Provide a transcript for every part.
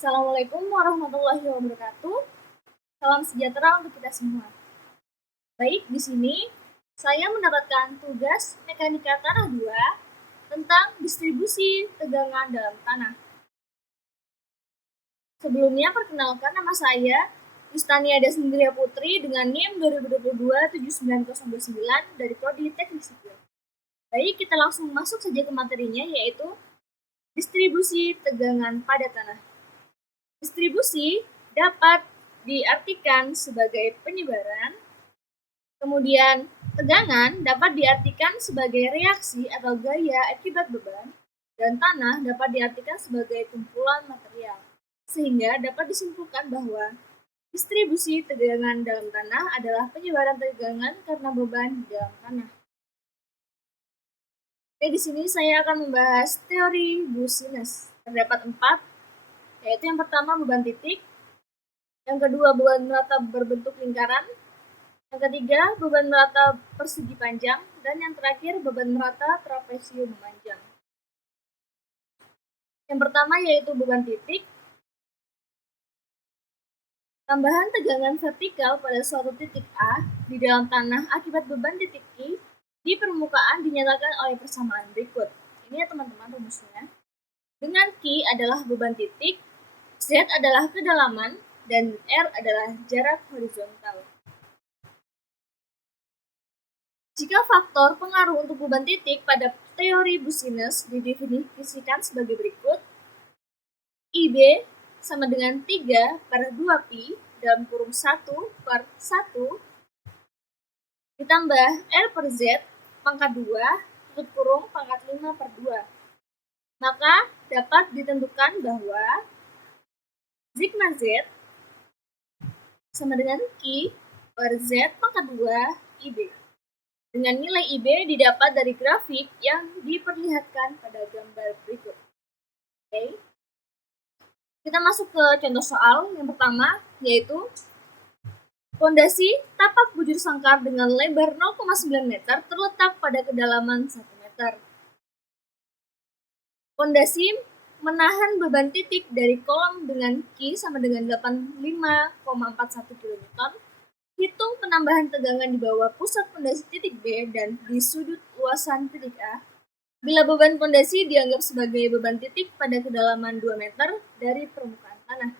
Assalamualaikum warahmatullahi wabarakatuh. Salam sejahtera untuk kita semua. Baik, di sini saya mendapatkan tugas mekanika tanah 2 tentang distribusi tegangan dalam tanah. Sebelumnya perkenalkan, nama saya Yustania Dasmindria Putri dengan NIM 2022-79029 dari Prodi Teknik Sipil. Baik, kita langsung masuk saja ke materinya, yaitu distribusi tegangan pada tanah. Distribusi dapat diartikan sebagai penyebaran, kemudian tegangan dapat diartikan sebagai reaksi atau gaya akibat beban, dan tanah dapat diartikan sebagai kumpulan material. Sehingga dapat disimpulkan bahwa distribusi tegangan dalam tanah adalah penyebaran tegangan karena beban di dalam tanah. Oke, di sini saya akan membahas teori Business. Terdapat 4, yaitu yang pertama beban titik, yang kedua beban merata berbentuk lingkaran, yang ketiga beban merata persegi panjang, dan yang terakhir beban merata trapesium memanjang. Yang pertama yaitu beban titik. Tambahan tegangan vertikal pada suatu titik A di dalam tanah akibat beban titik Q di permukaan dinyatakan oleh persamaan berikut. Ini ya teman-teman rumusnya. Dengan Q adalah beban titik, Z adalah kedalaman, dan R adalah jarak horizontal. Jika faktor pengaruh untuk beban titik pada teori Business didefinisikan sebagai berikut. IB sama dengan 3/2pi dalam kurung 1/1 ditambah R per Z pangkat 2 tutup kurung pangkat 5/2. Maka dapat ditentukan bahwa sigma Z sama dengan Q per Z pangkat 2 IB. Dengan nilai IB didapat dari grafik yang diperlihatkan pada gambar berikut. Oke. Kita masuk ke contoh soal yang pertama, yaitu fondasi tapak bujur sangkar dengan lebar 0,9 meter terletak pada kedalaman 1 meter. Fondasi menahan beban titik dari kolom dengan Q sama dengan 85,41 kN. Hitung penambahan tegangan di bawah pusat fondasi titik B dan di sudut luasan titik A. Bila beban fondasi dianggap sebagai beban titik pada kedalaman 2 meter dari permukaan tanah.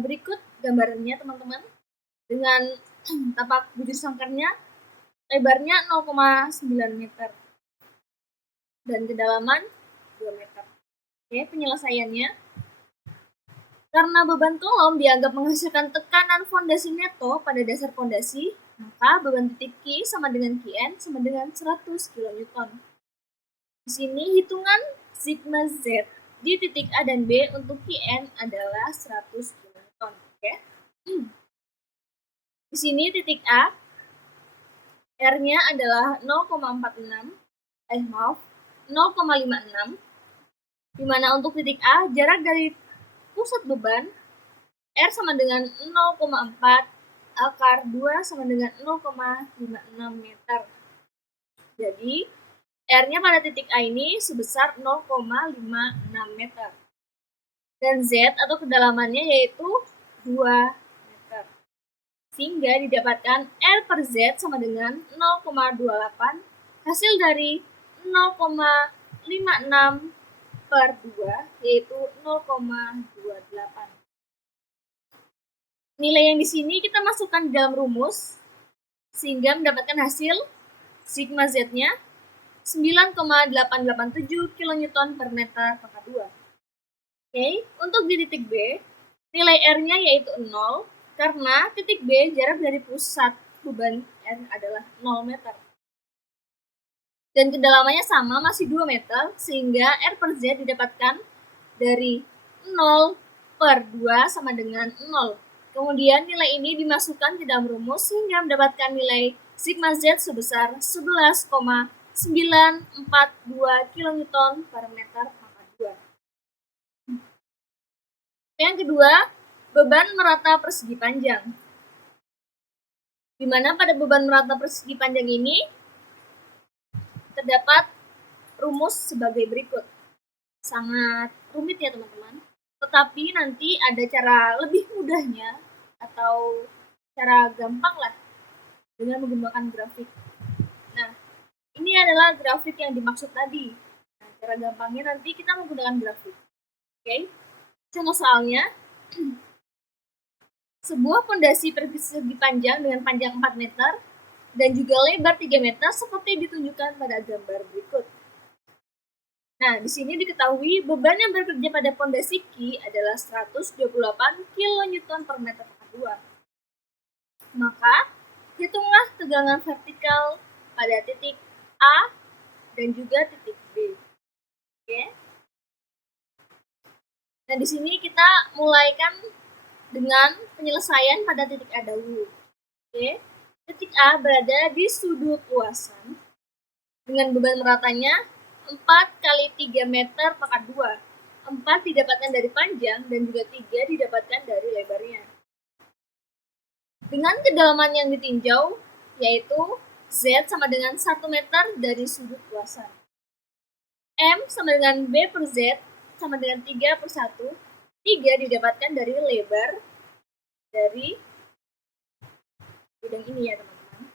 Berikut gambarannya teman-teman. Dengan tapak bujur sangkarnya lebarnya 0,9 meter dan kedalaman 2 meter. Oke, penyelesaiannya. Karena beban kolom dianggap menghasilkan tekanan fondasi neto pada dasar fondasi, maka beban titik Q sama dengan Qn sama dengan 100 kN. Di sini hitungan sigma Z di titik A dan B untuk Qn adalah 100 kN. Oke. Di sini titik A R-nya adalah 0,56, di mana untuk titik A jarak dari pusat beban R sama dengan 0,4 akar 2 sama dengan 0,56 meter. Jadi R-nya pada titik A ini sebesar 0,56 meter. Dan Z atau kedalamannya yaitu 2 meter. Sehingga didapatkan R per Z sama dengan 0,28, hasil dari 0,56/2 yaitu 0,28. Nilai yang di sini kita masukkan di dalam rumus sehingga mendapatkan hasil sigma Z-nya 9,887 kN per meter pangkat 2. Oke, untuk di titik B, nilai R-nya yaitu 0 karena titik B jarak dari pusat beban R adalah 0 meter. Dan kedalamannya sama, masih 2 meter, sehingga R per Z didapatkan dari 0/2 sama dengan 0. Kemudian nilai ini dimasukkan ke dalam rumus sehingga mendapatkan nilai sigma Z sebesar 11,942 kN per meter pangkat 2. Yang kedua, beban merata persegi panjang. Di mana pada beban merata persegi panjang ini terdapat rumus sebagai berikut. Sangat rumit ya teman-teman. Tetapi nanti ada cara lebih mudahnya atau cara gampang lah dengan menggunakan grafik. Nah, ini adalah grafik yang dimaksud tadi. Nah, cara gampangnya nanti kita menggunakan grafik. Oke, contoh soalnya, sebuah pondasi persegi panjang dengan panjang 4 meter dan juga lebar 3 meter seperti ditunjukkan pada gambar berikut. Nah, di sini diketahui beban yang bekerja pada pondasi Q adalah 128 kN per meter kedua. Maka, hitunglah tegangan vertikal pada titik A dan juga titik B. Oke. Nah, di sini kita mulaikan dengan penyelesaian pada titik A dahulu. Oke. Titik A berada di sudut luasan dengan beban meratanya 4 kali 3 meter pangkat 2. 4 didapatkan dari panjang dan juga 3 didapatkan dari lebarnya. Dengan kedalaman yang ditinjau, yaitu Z sama dengan 1 meter dari sudut luasan. M sama dengan B per Z sama dengan 3 per 1. 3 didapatkan dari lebar dari bidang ini ya teman-teman.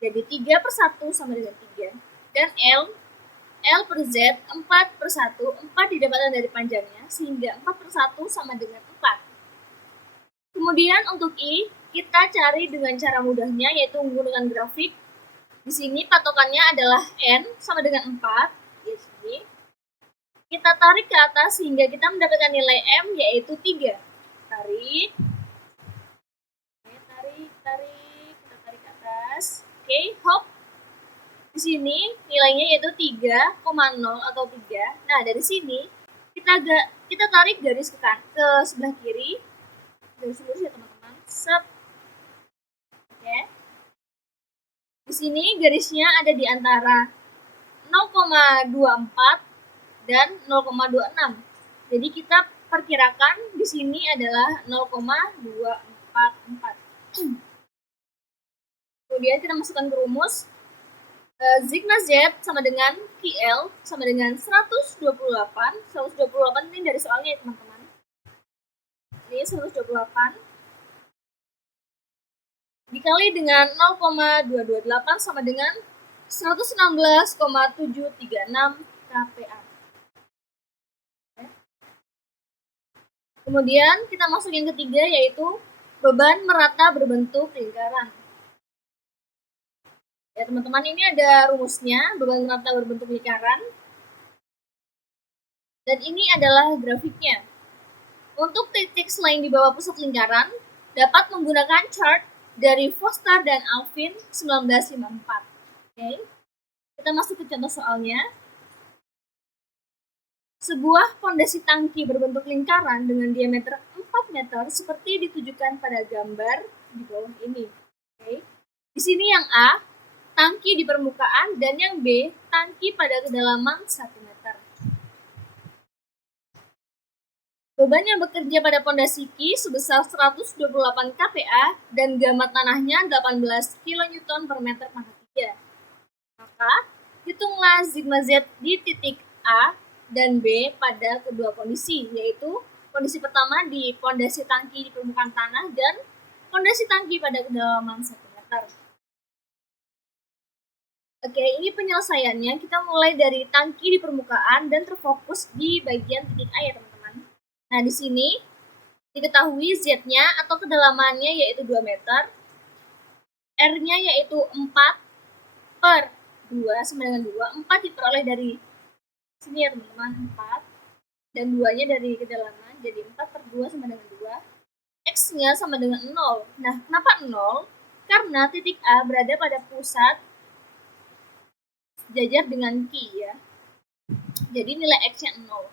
Jadi 3 per 1 sama dengan 3. Dan L per Z 4 per 1. 4 didapatkan dari panjangnya, sehingga 4 per 1 sama dengan 4. Kemudian untuk I, kita cari dengan cara mudahnya, yaitu menggunakan grafik. Di sini patokannya adalah N sama dengan 4. Di sini kita tarik ke atas sehingga kita mendapatkan nilai M, yaitu 3. Tarik. Oke, tarik. Kita tarik ke atas. Oke, hop. Di sini nilainya yaitu 3,0 atau 3. Nah, dari sini kita tarik garis ke sebelah kiri. Garis lurus ya teman-teman. Set. Oke. Di sini garisnya ada di antara 0,24 dan 0,26. Jadi kita perkirakan di sini adalah 0,244. Kemudian kita masukkan ke rumus. Sigma Z sama dengan QL sama dengan 128. 128 ini dari soalnya ya teman-teman. Ini 128 dikali dengan 0,228 sama dengan 116,736 kPa. Kemudian kita masuk yang ketiga, yaitu beban merata berbentuk lingkaran. Ya teman-teman, ini ada rumusnya, beban merata berbentuk lingkaran. Dan ini adalah grafiknya. Untuk titik selain di bawah pusat lingkaran, dapat menggunakan chart dari Foster dan Alvin 1954. Oke. Kita masuk ke contoh soalnya. Sebuah pondasi tangki berbentuk lingkaran dengan diameter 4 meter seperti ditujukan pada gambar di bawah ini. Oke. Di sini yang A, tangki di permukaan, dan yang B, tangki pada kedalaman 1 meter. Beban yang bekerja pada pondasi Q sebesar 128 kPa dan gamat tanahnya 18 kN per meter pangkat 3. Maka, hitunglah sigma Z di titik A dan B pada kedua kondisi, yaitu kondisi pertama di pondasi tangki di permukaan tanah dan pondasi tangki pada kedalaman 1 meter. Oke, ini penyelesaiannya. Kita mulai dari tangki di permukaan dan terfokus di bagian titik A ya teman-teman. Nah, di sini diketahui Z-nya atau kedalamannya yaitu 2 meter, R-nya yaitu 4 per 2 sama dengan 2. 4 diperoleh dari sini ya teman-teman, 4. Dan 2-nya dari kedalaman, jadi 4 per 2 sama dengan 2. X-nya sama dengan 0. Nah, kenapa 0? Karena titik A berada pada pusat sejajar dengan Q ya. Jadi nilai X-nya 0.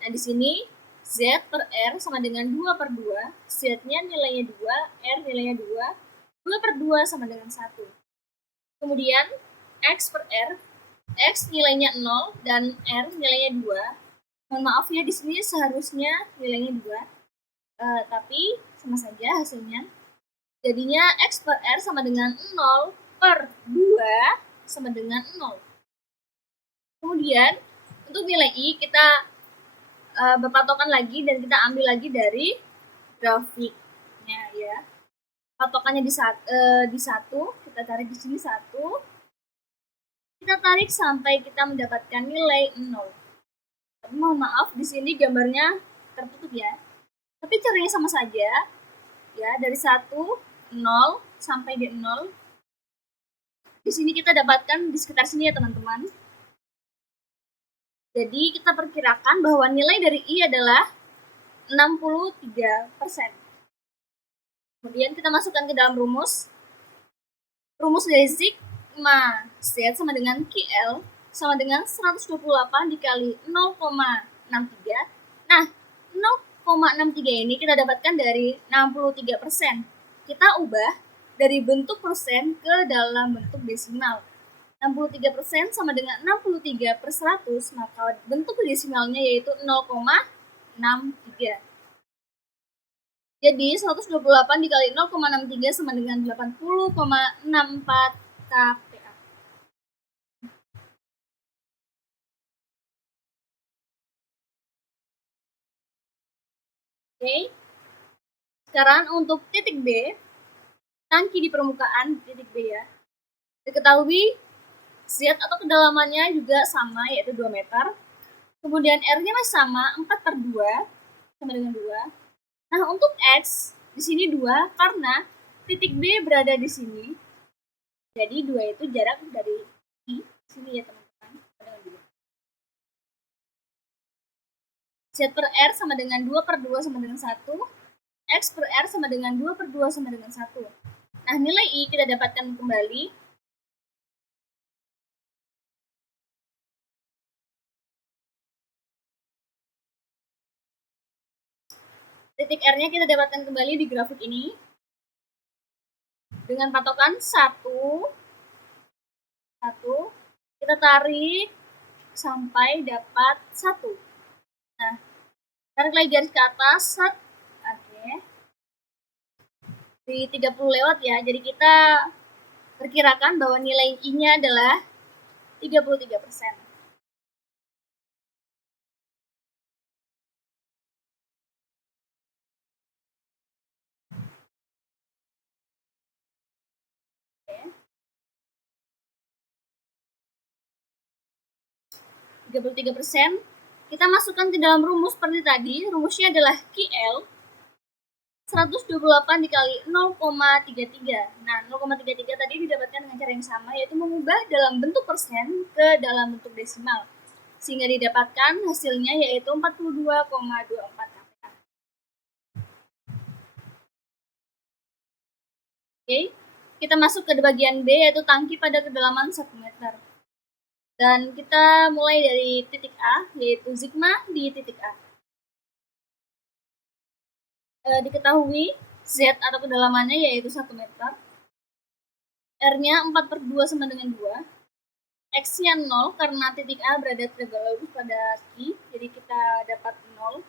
Nah, di sini Z per R sama dengan 2 per 2. Z-nya nilainya 2, R nilainya 2. 2 per 2 sama dengan 1. Kemudian X per R, X nilainya 0 dan R nilainya 2. Mohon maaf ya, di sini seharusnya nilainya 2. Tapi sama saja hasilnya. Jadinya X per R sama dengan 0 per 2 sama dengan 0. Kemudian untuk nilai I kita berpatokan lagi dan kita ambil lagi dari grafiknya ya. Patokannya di satu, kita tarik di sini satu, kita tarik sampai kita mendapatkan nilai 0. Tapi mohon maaf, di sini gambarnya tertutup ya. Tapi caranya sama saja, ya, dari 1, 0 sampai di 0. Di sini kita dapatkan di sekitar sini ya teman-teman. Jadi kita perkirakan bahwa nilai dari I adalah 63%. Kemudian kita masukkan ke dalam rumus. Rumus dari sigma Z sama dengan QL sama dengan 128 dikali 0,63. Nah, 0,63 ini kita dapatkan dari 63%. Kita ubah dari bentuk persen ke dalam bentuk desimal. 63% sama dengan 63 per 100, maka bentuk desimalnya yaitu 0,63. Jadi 128 dikali 0,63 sama dengan 80,64 kPa. Oke. Sekarang untuk titik B, tangki di permukaan titik B ya. Diketahui Z atau kedalamannya juga sama, yaitu 2 meter. Kemudian R-nya masih sama, 4/2 sama dengan 2. Nah, untuk X di sini 2 karena titik B berada di sini. Jadi 2 itu jarak dari I sini ya teman-teman, dengan 2. Z per R sama dengan 2/2 sama dengan 1. X per R sama dengan 2/2 sama dengan 1. Nah, nilai I kita dapatkan kembali. Titik R-nya kita dapatkan kembali di grafik ini. Dengan patokan 1. Kita tarik sampai dapat 1. Nah, tarik lagi garis ke atas, set. Oke. Di 30 lewat ya, jadi kita perkirakan bahwa nilai I-nya adalah 33%. Oke. 33%. Kita masukkan ke dalam rumus seperti tadi. Rumusnya adalah QL 128 dikali 0,33. Nah, 0,33 tadi didapatkan dengan cara yang sama, yaitu mengubah dalam bentuk persen ke dalam bentuk desimal. Sehingga didapatkan hasilnya yaitu 42,24 kPa. Oke, kita masuk ke bagian B, yaitu tangki pada kedalaman 1 meter. Dan kita mulai dari titik A, yaitu sigma di titik A. Diketahui Z atau kedalamannya yaitu 1 meter. R-nya 4/2 sama dengan 2. X-nya 0 karena titik A berada tegak lurus pada Q, jadi kita dapat 0.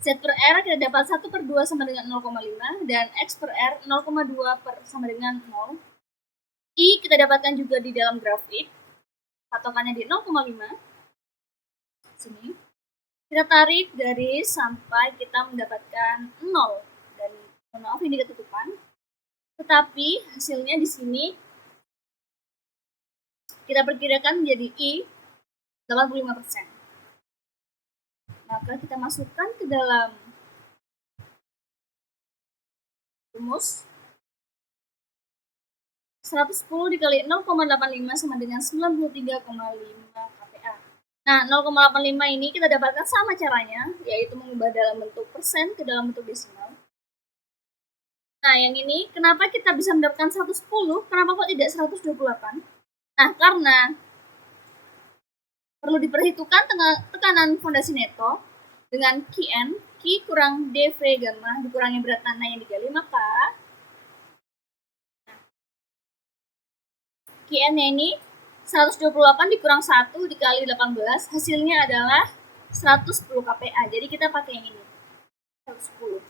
Z per R kita dapat 1/2 sama dengan 0,5 dan X per R 0,2 sama dengan 0. I kita dapatkan juga di dalam grafik. Patokannya di 0,5. Sini. Kita tarik garis sampai kita mendapatkan 0. Dan mohon maaf ini ketutupan. Tetapi hasilnya di sini kita perkirakan menjadi I 85%. Maka kita masukkan ke dalam rumus 110 dikali 0,85 sama dengan 93,5 kPa. Nah, 0,85 ini kita dapatkan sama caranya, yaitu mengubah dalam bentuk persen ke dalam bentuk desimal. Nah, yang ini, kenapa kita bisa mendapatkan 110? Kenapa kok tidak 128? Nah, karena perlu diperhitungkan tekanan fondasi neto dengan Qn, Q kurang dV gamma dikurangi berat tanah yang digali, maka Qn-nya ini 128 dikurang 1 dikali 18, hasilnya adalah 110 kPa. Jadi kita pakai yang ini, 110.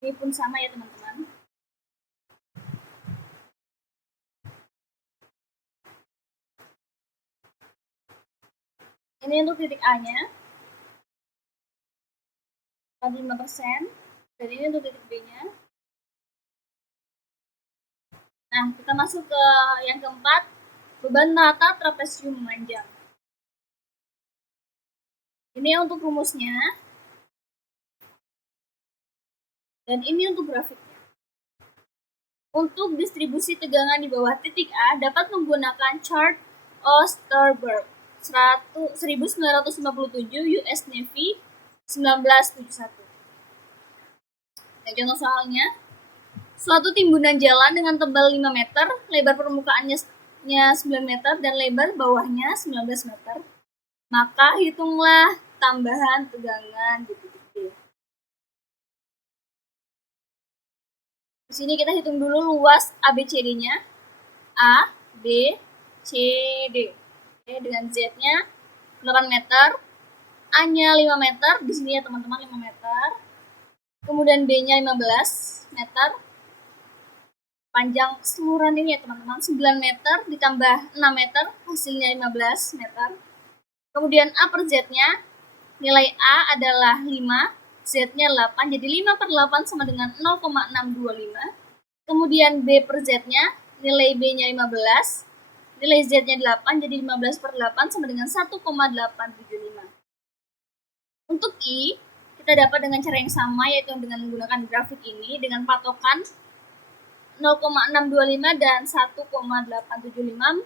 Ini pun sama ya teman-teman. Ini untuk titik A-nya, 45%, dan ini untuk titik B-nya. Nah, kita masuk ke yang keempat, beban rata trapesium memanjang. Ini untuk rumusnya, dan ini untuk grafiknya. Untuk distribusi tegangan di bawah titik A dapat menggunakan chart Osterberg 1957 US Navy 1971. Nah, contoh soalnya, suatu timbunan jalan dengan tebal 5 meter, lebar permukaannya 9 meter, dan lebar bawahnya 19 meter. Maka hitunglah tambahan tegangan di titik D. Di sini kita hitung dulu luas ABCD-nya. A, B, C, D. Oke, dengan Z-nya 8 meter, A-nya 5 meter, di sini ya teman-teman 5 meter. Kemudian B-nya 15 meter. Panjang keseluruhan ini ya teman-teman 9 meter ditambah 6 meter, hasilnya 15 meter. Kemudian A per Z-nya, nilai A adalah 5, Z-nya 8, jadi 5 per 8 sama dengan 0,625. Kemudian B per Z-nya, nilai B-nya 15, nilai Z-nya 8, jadi 15 per 8 sama dengan 1,875. Untuk I, kita dapat dengan cara yang sama, yaitu dengan menggunakan grafik ini, dengan patokan 0,625 dan 1,875.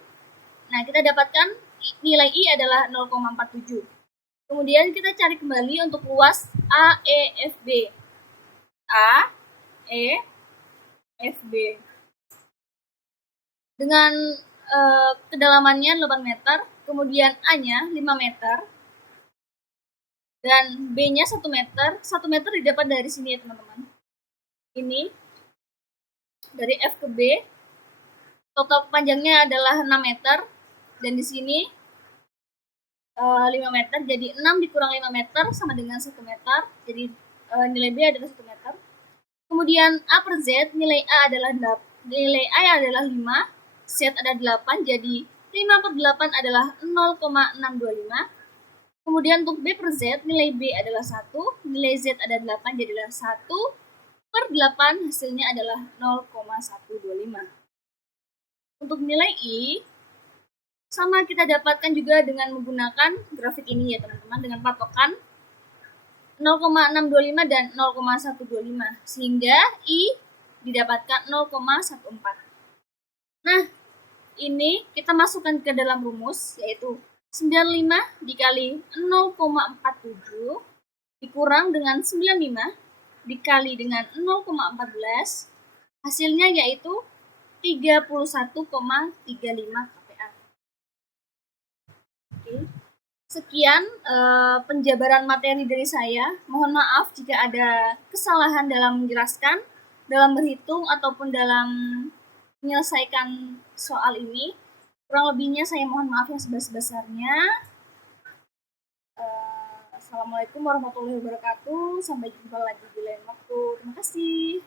Nah, kita dapatkan nilai I adalah 0,47. Kemudian kita cari kembali untuk luas AEFB. AEFB. Dengan kedalamannya 8 meter, kemudian A-nya 5 meter, dan B-nya 1 meter. 1 meter didapat dari sini ya teman-teman. Ini dari F ke B. Total panjangnya adalah 6 meter, dan di sini 5 meter, jadi 6 dikurang 5 meter sama dengan 1 meter, jadi nilai B adalah 1 meter. Kemudian A per Z, nilai A adalah 5, Z ada 8, jadi 5 per 8 adalah 0,625. Kemudian untuk B per Z, nilai B adalah 1, nilai Z ada 8, jadilah 1 per 8, hasilnya adalah 0,125. Untuk nilai I, sama kita dapatkan juga dengan menggunakan grafik ini ya teman-teman, dengan patokan 0,625 dan 0,125, sehingga I didapatkan 0,14. Nah, ini kita masukkan ke dalam rumus, yaitu 95 dikali 0,47 dikurang dengan 95 dikali dengan 0,14, hasilnya yaitu 31,35 kPa. Oke. Sekian penjabaran materi dari saya. Mohon maaf jika ada kesalahan dalam menjelaskan, dalam berhitung, ataupun dalam menyelesaikan soal ini. Kurang lebihnya saya mohon maaf yang sebesar-besarnya. Assalamualaikum warahmatullahi wabarakatuh. Sampai jumpa lagi di lain waktu. Terima kasih.